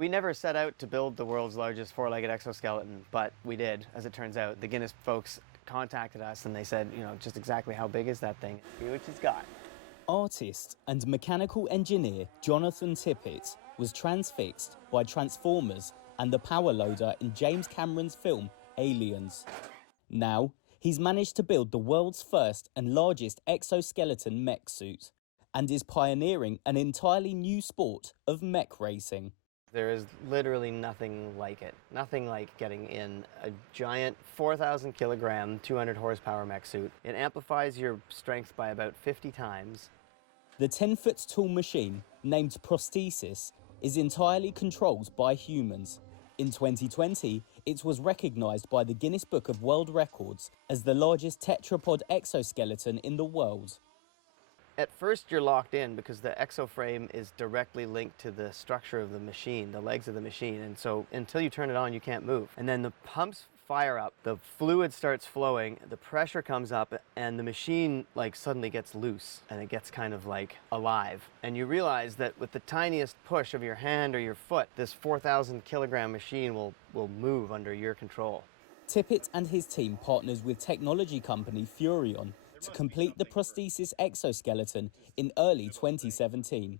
We never set out to build the world's largest four-legged exoskeleton, but we did, as it turns out. The Guinness folks contacted us and they said, just exactly how big is that thing? Which it's got. Artist and mechanical engineer Jonathan Tippett was transfixed by Transformers and the power loader in James Cameron's film Aliens. Now, he's managed to build the world's first and largest exoskeleton mech suit and is pioneering an entirely new sport of mech racing. There is literally nothing like it. Nothing like getting in a giant 4,000 kilogram, 200 horsepower mech suit. It amplifies your strength by about 50 times. The 10-foot tall machine, named Prosthesis, is entirely controlled by humans. In 2020, it was recognised by the Guinness Book of World Records as the largest tetrapod exoskeleton in the world. At first you're locked in because the exoframe is directly linked to the structure of the machine, the legs of the machine, and so until you turn it on you can't move. And then the pumps fire up, the fluid starts flowing, the pressure comes up, and the machine suddenly gets loose and it gets kind of alive. And you realize that with the tiniest push of your hand or your foot, this 4,000 kilogram machine will move under your control. Tippett and his team partners with technology company Furion to complete the Prosthesis exoskeleton in early 2017.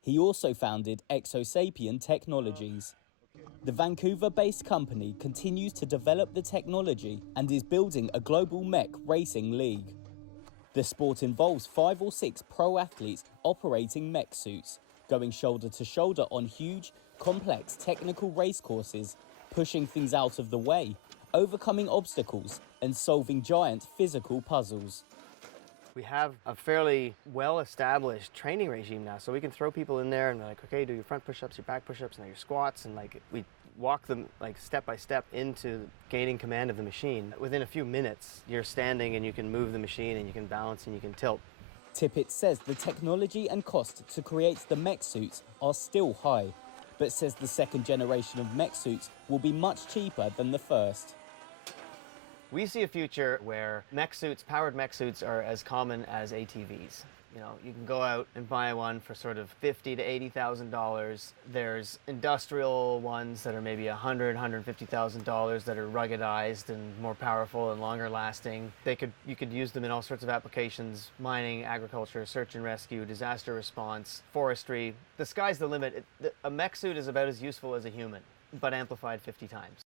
He also founded Exosapien Technologies. The Vancouver-based company continues to develop the technology and is building a global mech racing league. The sport involves 5 or 6 pro athletes operating mech suits, going shoulder to shoulder on huge, complex technical race courses, pushing things out of the way, overcoming obstacles, and solving giant physical puzzles. We have a fairly well-established training regime now, so we can throw people in there and be like, okay, do your front push-ups, your back push-ups, and your squats, and we walk them step by step into gaining command of the machine. Within a few minutes, you're standing and you can move the machine and you can balance and you can tilt. Tippett says the technology and cost to create the mech suits are still high, but says the second generation of mech suits will be much cheaper than the first. We see a future where powered mech suits are as common as ATVs. You can go out and buy one for sort of $50,000 to $80,000. There's industrial ones that are maybe $100,000, $150,000 that are ruggedized and more powerful and longer lasting. You could use them in all sorts of applications: mining, agriculture, search and rescue, disaster response, forestry. The sky's the limit. A mech suit is about as useful as a human, but amplified 50 times.